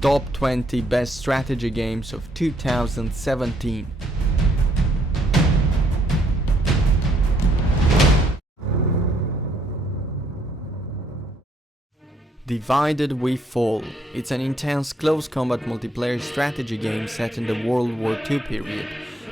Top 20 Best Strategy Games of 2017. Divided We Fall. It's an intense close combat multiplayer strategy game set in the World War II period.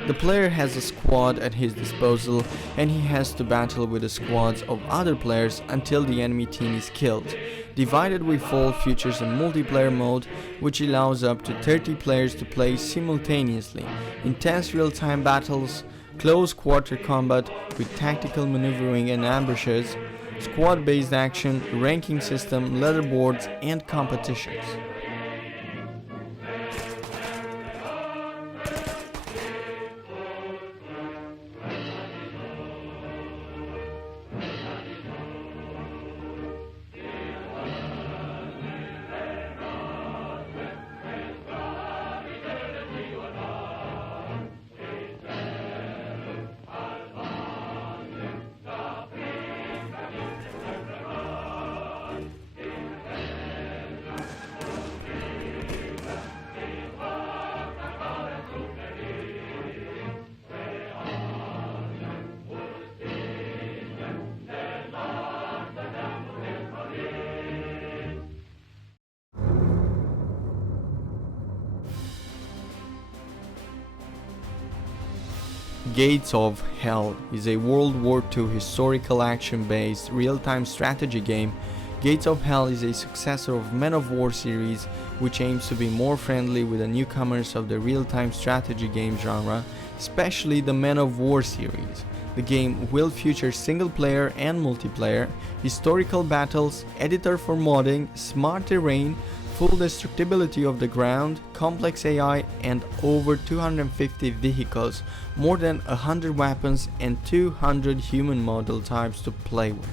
The player has a squad at his disposal and he has to battle with the squads of other players until the enemy team is killed. Divided We Fall features a multiplayer mode which allows up to 30 players to play simultaneously, intense real-time battles, close quarter combat with tactical maneuvering and ambushes, squad-based action, ranking system, leaderboards and competitions. Gates of Hell is a World War II historical action-based real-time strategy game. Gates of Hell is a successor of Men of War series, which aims to be more friendly with the newcomers of the real-time strategy game genre, especially the Men of War series. The game will feature single-player and multiplayer, historical battles, editor for modding, smart terrain, full destructibility of the ground, complex AI and over 250 vehicles, more than 100 weapons and 200 human model types to play with.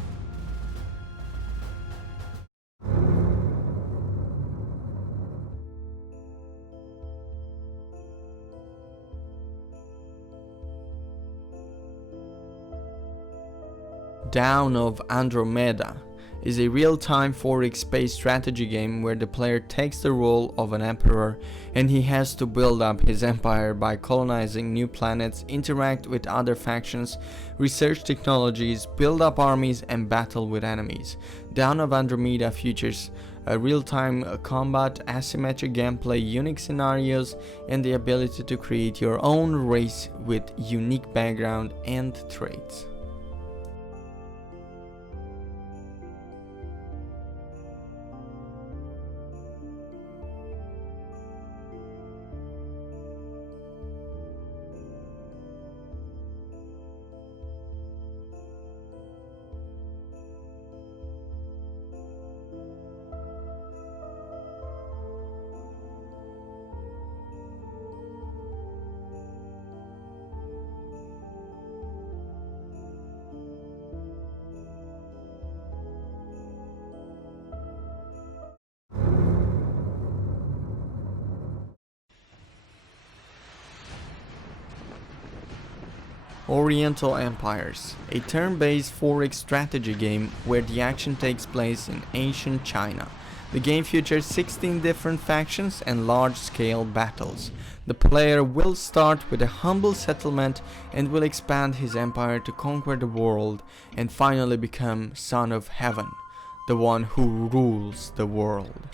Dawn of Andromeda is a real-time 4X space strategy game where the player takes the role of an emperor and he has to build up his empire by colonizing new planets, interact with other factions, research technologies, build up armies and battle with enemies. Dawn of Andromeda features a real-time combat, asymmetric gameplay, unique scenarios and the ability to create your own race with unique background and traits. Oriental Empires, a turn-based 4X strategy game where the action takes place in ancient China. The game features 16 different factions and large-scale battles. The player will start with a humble settlement and will expand his empire to conquer the world and finally become Son of Heaven, the one who rules the world.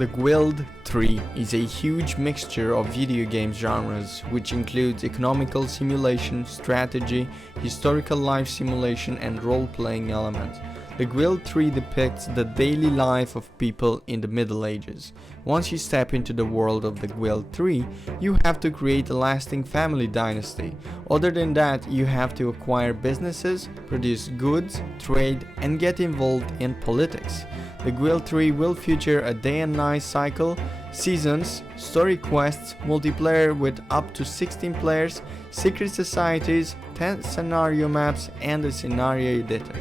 The Guild 3 is a huge mixture of video game genres, which includes economical simulation, strategy, historical life simulation, and role-playing elements. The Guild 3 depicts the daily life of people in the Middle Ages. Once you step into the world of the Guild 3, you have to create a lasting family dynasty. Other than that, you have to acquire businesses, produce goods, trade, and get involved in politics. The Guild 3 will feature a day and night cycle, seasons, story quests, multiplayer with up to 16 players, secret societies, 10 scenario maps, and a scenario editor.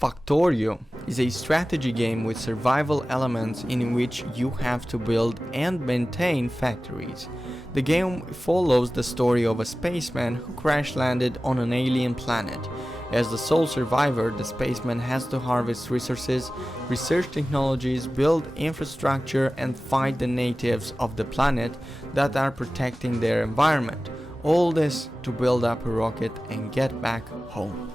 Factorio is a strategy game with survival elements in which you have to build and maintain factories. The game follows the story of a spaceman who crash-landed on an alien planet. As the sole survivor, the spaceman has to harvest resources, research technologies, build infrastructure, and fight the natives of the planet that are protecting their environment. All this to build up a rocket and get back home.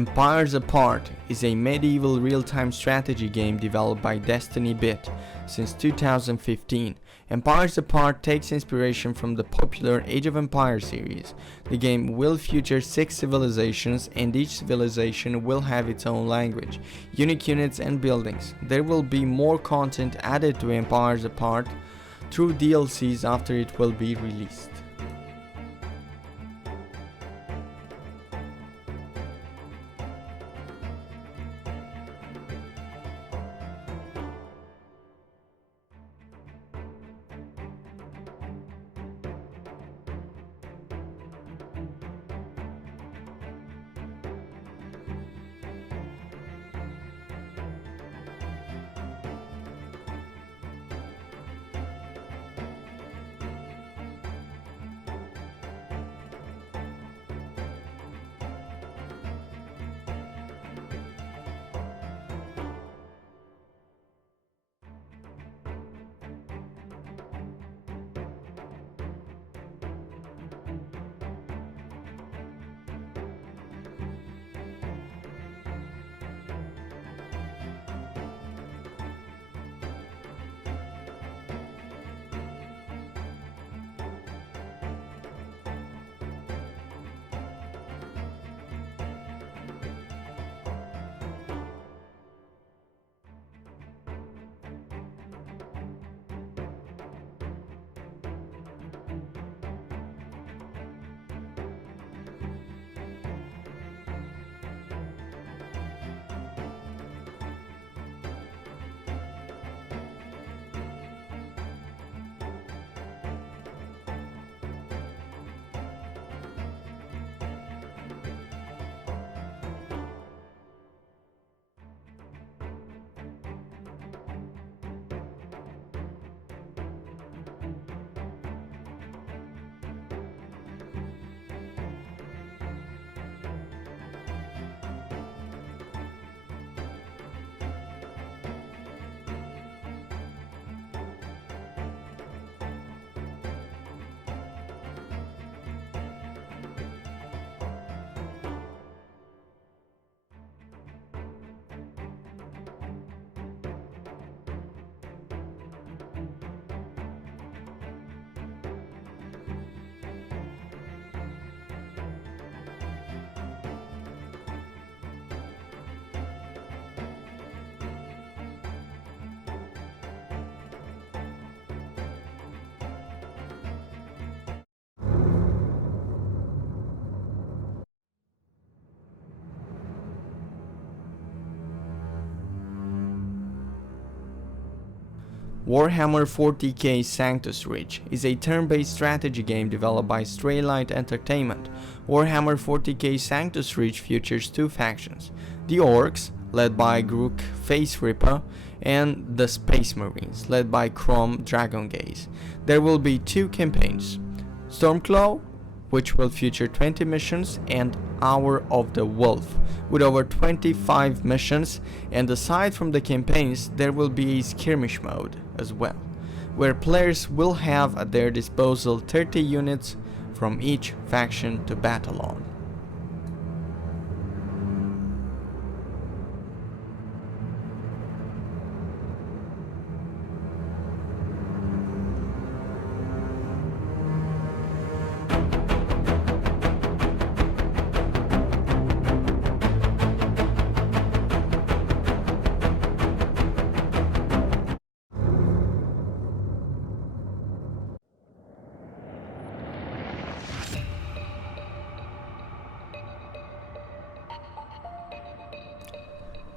Empires Apart is a medieval real-time strategy game developed by Destiny Bit since 2015. Empires Apart takes inspiration from the popular Age of Empires series. The game will feature 6 civilizations, and each civilization will have its own language, unique units and buildings. There will be more content added to Empires Apart through DLCs after it will be released. Warhammer 40k Sanctus Reach is a turn-based strategy game developed by Straylight Entertainment. Warhammer 40k Sanctus Reach features 2 factions, the Orcs, led by Grook Face Ripper, and the Space Marines, led by Chrome Dragongaze. There will be 2 campaigns, Stormclaw, which will feature 20 missions, and Hour of the Wolf, with over 25 missions, and aside from the campaigns, there will be a skirmish mode as well, where players will have at their disposal 30 units from each faction to battle on.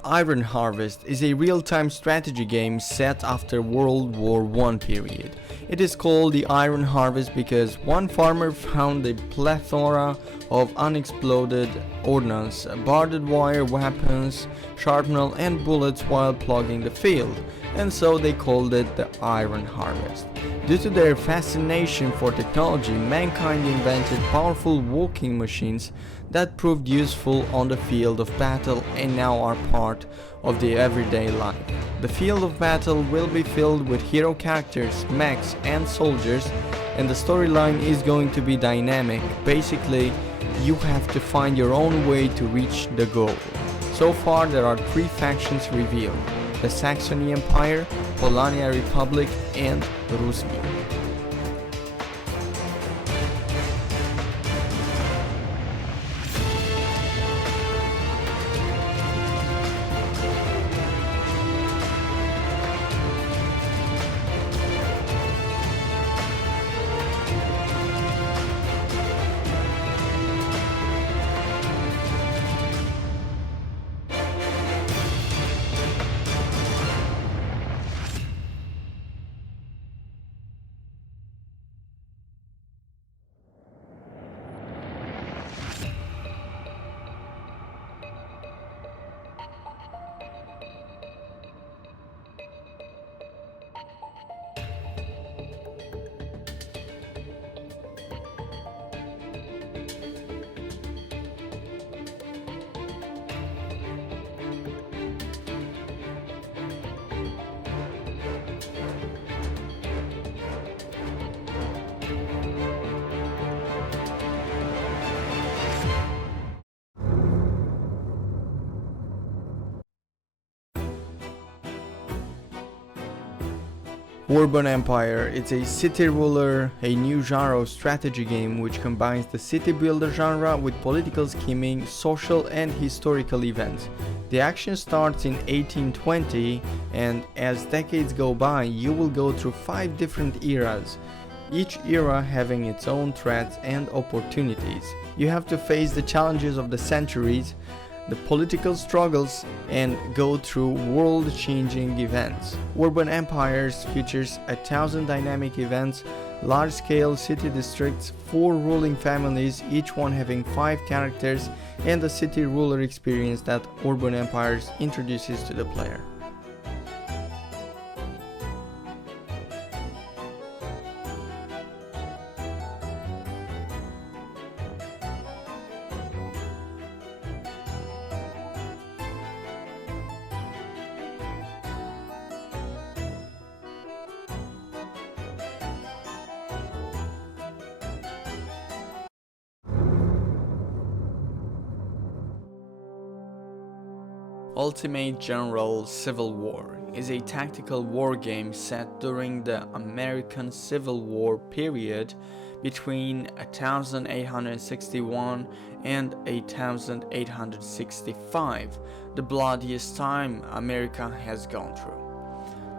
Iron Harvest is a real-time strategy game set after World War I period. It is called the Iron Harvest because one farmer found a plethora of unexploded ordnance, barbed wire weapons, shrapnel and bullets while plugging the field, and so they called it the Iron Harvest. Due to their fascination for technology, mankind invented powerful walking machines that proved useful on the field of battle and now are part of the everyday life. The field of battle will be filled with hero characters, mechs and soldiers, and the storyline is going to be dynamic. Basically, You have to find your own way to reach the goal. So far there are 3 factions revealed: the Saxony Empire, Polonia Republic, and Rusvik. Urban Empire, it's a city ruler, a new genre of strategy game which combines the city builder genre with political scheming, social and historical events. The action starts in 1820, and as decades go by, you will go through 5 different eras, each era having its own threats and opportunities. You have to face the challenges of the centuries, the political struggles, and go through world-changing events. Urban Empires features 1,000 dynamic events, large-scale city districts, 4 ruling families, each one having 5 characters, and the city ruler experience that Urban Empires introduces to the player. Ultimate General Civil War is a tactical war game set during the American Civil War period between 1861 and 1865, the bloodiest time America has gone through.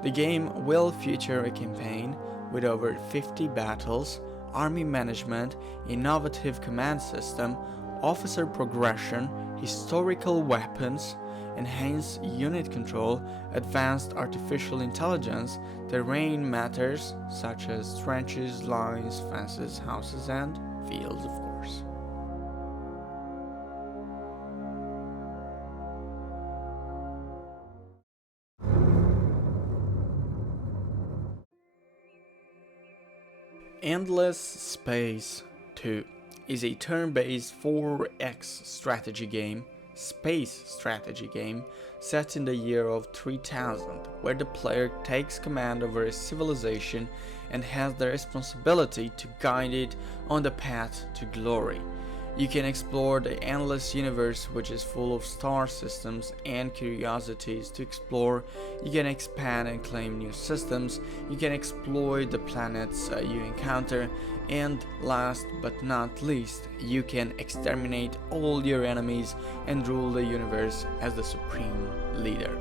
The game will feature a campaign with over 50 battles, army management, innovative command system, officer progression, historical weapons, enhanced unit control, advanced artificial intelligence, terrain matters such as trenches, lines, fences, houses, and fields, of course. Endless Space 2 is a turn-based 4X space strategy game set in the year of 3000, where the player takes command over a civilization and has the responsibility to guide it on the path to glory. You can explore the endless universe, which is full of star systems and curiosities to explore. You can expand and claim new systems. You can exploit the planets you encounter. And last but not least, you can exterminate all your enemies and rule the universe as the supreme leader.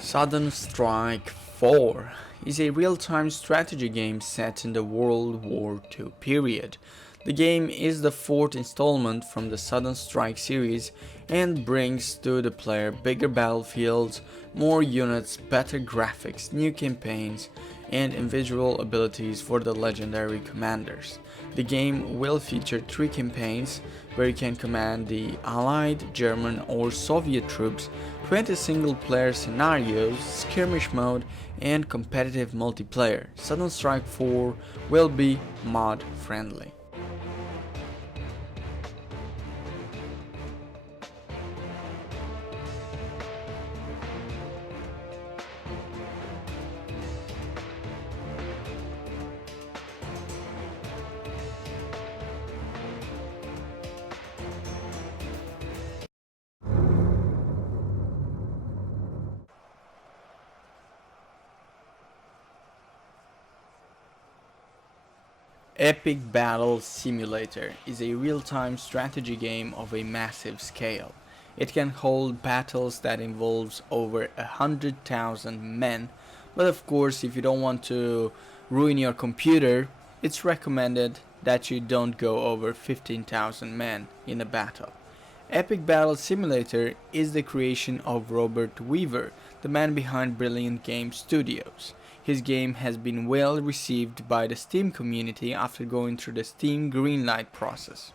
Sudden Strike 4 is a real-time strategy game set in the World War II period. The game is the 4th installment from the Sudden Strike series and brings to the player bigger battlefields, more units, better graphics, new campaigns, and individual abilities for the legendary commanders. The game will feature 3 campaigns where you can command the Allied, German or Soviet troops, 20 single-player scenarios, skirmish mode and competitive multiplayer. Sudden Strike 4 will be mod-friendly. Epic Battle Simulator is a real-time strategy game of a massive scale. It can hold battles that involves over 100,000 men, but of course if you don't want to ruin your computer, it's recommended that you don't go over 15,000 men in a battle. Epic Battle Simulator is the creation of Robert Weaver, the man behind Brilliant Game Studios. His game has been well received by the Steam community after going through the Steam greenlight process.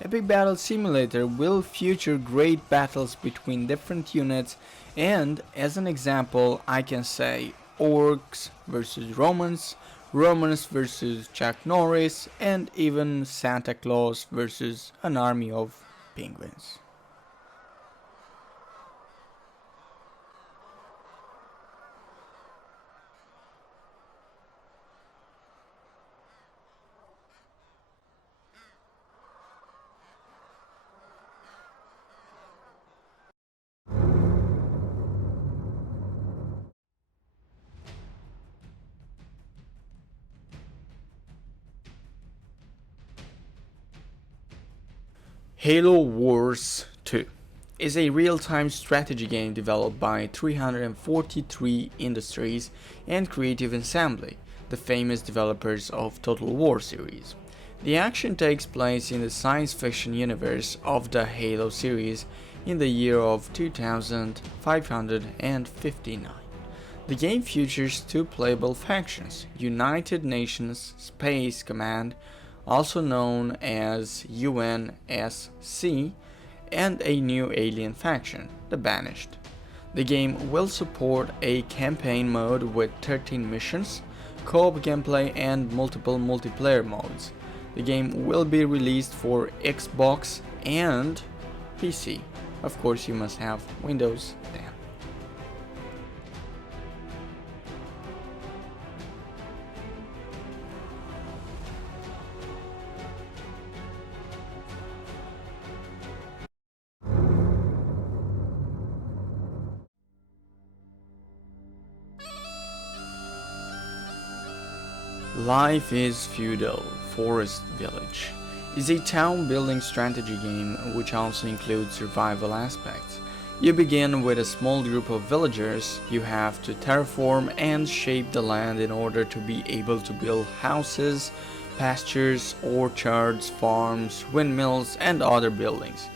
Epic Battle Simulator will feature great battles between different units, and as an example I can say Orcs versus Romans, Romans versus Chuck Norris, and even Santa Claus versus an army of penguins. Halo Wars 2 is a real-time strategy game developed by 343 Industries and Creative Assembly, the famous developers of Total War series. The action takes place in the science fiction universe of the Halo series in the year of 2559. The game features 2 playable factions, United Nations Space Command, also known as UNSC, and a new alien faction, the Banished. The game will support a campaign mode with 13 missions, co-op gameplay and multiple multiplayer modes. The game will be released for Xbox and PC. Of course you must have Windows 10. Life is Feudal Forest Village is a town building strategy game which also includes survival aspects. You begin with a small group of villagers. You have to terraform and shape the land in order to be able to build houses, pastures, orchards, farms, windmills and other buildings.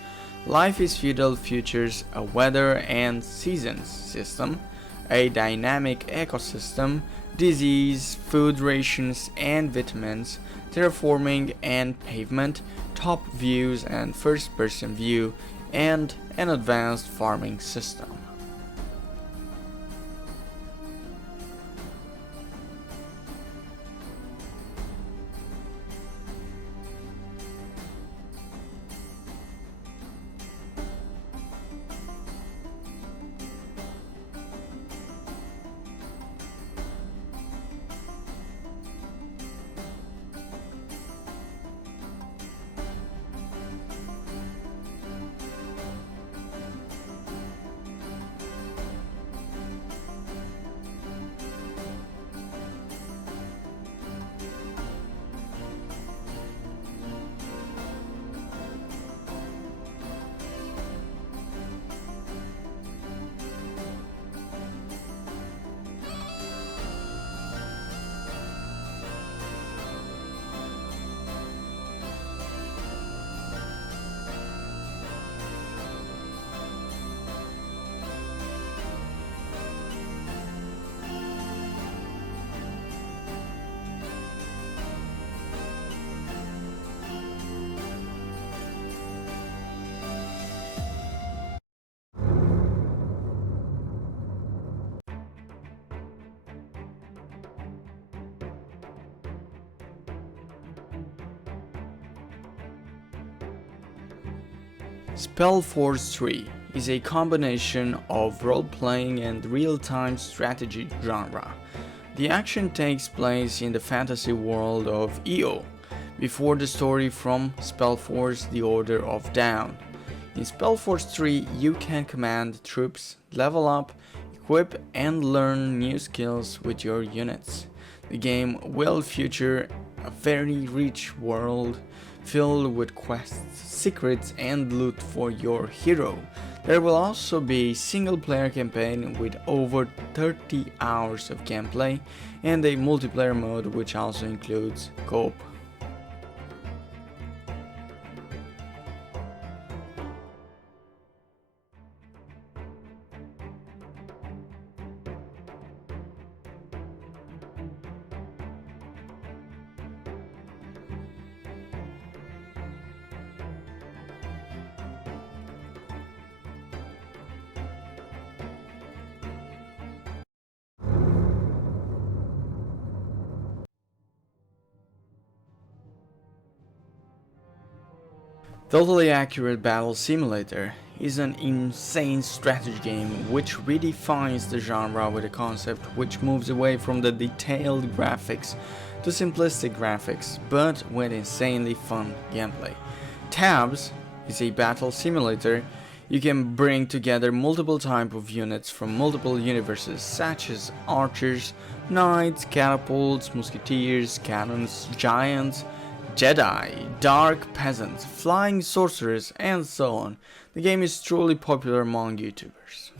Life is Feudal features a weather and seasons system, a dynamic ecosystem, disease, food rations and vitamins, terraforming and pavement, top views and first-person view, and an advanced farming system. Spellforce 3 is a combination of role-playing and real-time strategy genre. The action takes place in the fantasy world of EO, before the story from Spellforce The Order of Dawn. In Spellforce 3, you can command troops, level up, equip and learn new skills with your units. The game will feature a very rich world filled with quests, secrets and loot for your hero. There will also be a single player campaign with over 30 hours of gameplay and a multiplayer mode which also includes co-op. Totally Accurate Battle Simulator is an insane strategy game which redefines the genre with a concept which moves away from the detailed graphics to simplistic graphics, but with insanely fun gameplay. Tabs is a battle simulator. You can bring together multiple types of units from multiple universes such as archers, knights, catapults, musketeers, cannons, giants, Jedi, dark peasants, flying sorcerers, and so on. The game is truly popular among YouTubers.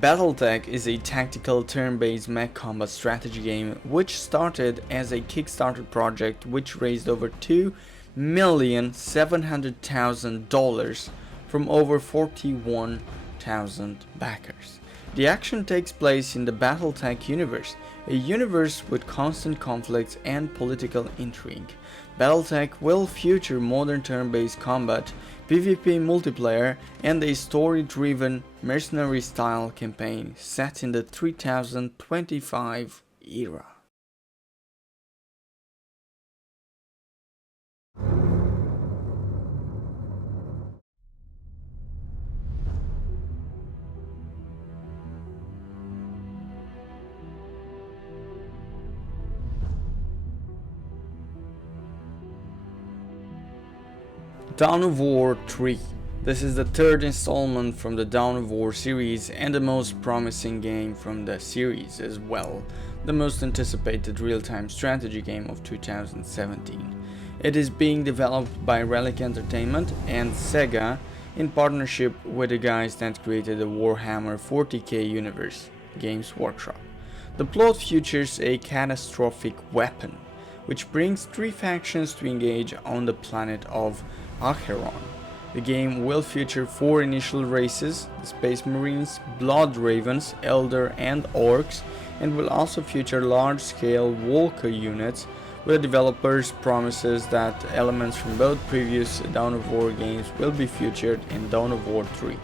BattleTech is a tactical turn-based mech combat strategy game which started as a Kickstarter project which raised over $2,700,000 from over 41,000 backers. The action takes place in the BattleTech universe, a universe with constant conflicts and political intrigue. BattleTech will feature modern turn-based combat, PvP multiplayer, and a story-driven mercenary-style campaign set in the 3025 era. Dawn of War 3. This is the third installment from the Dawn of War series and the most promising game from the series as well, the most anticipated real-time strategy game of 2017. It is being developed by Relic Entertainment and Sega in partnership with the guys that created the Warhammer 40k universe, Games Workshop. The plot features a catastrophic weapon, which brings three factions to engage on the planet of Acheron. The game will feature four initial races, the Space Marines, Blood Ravens, Elder and Orcs, and will also feature large-scale Walker units, with the developers' promises that elements from both previous Dawn of War games will be featured in Dawn of War 3.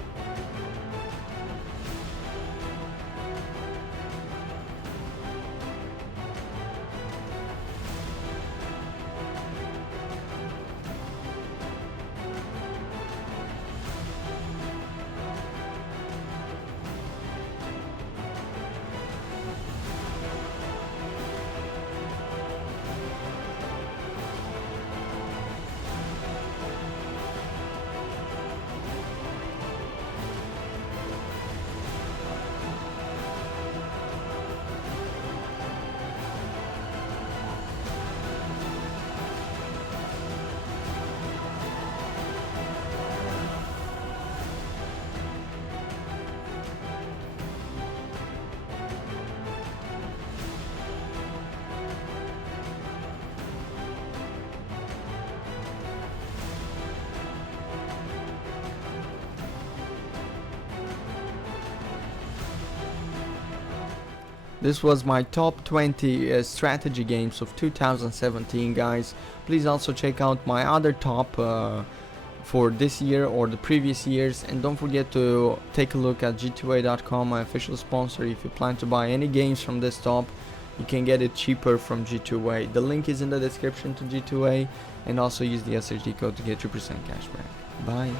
This was my top 20 strategy games of 2017, guys. Please also check out my other top for this year or the previous years, and don't forget to take a look at g2a.com, my official sponsor. If you plan to buy any games from this top, you can get it cheaper from G2A. The link is in the description to G2A, and also use the SHD code to get 2% cashback. Bye.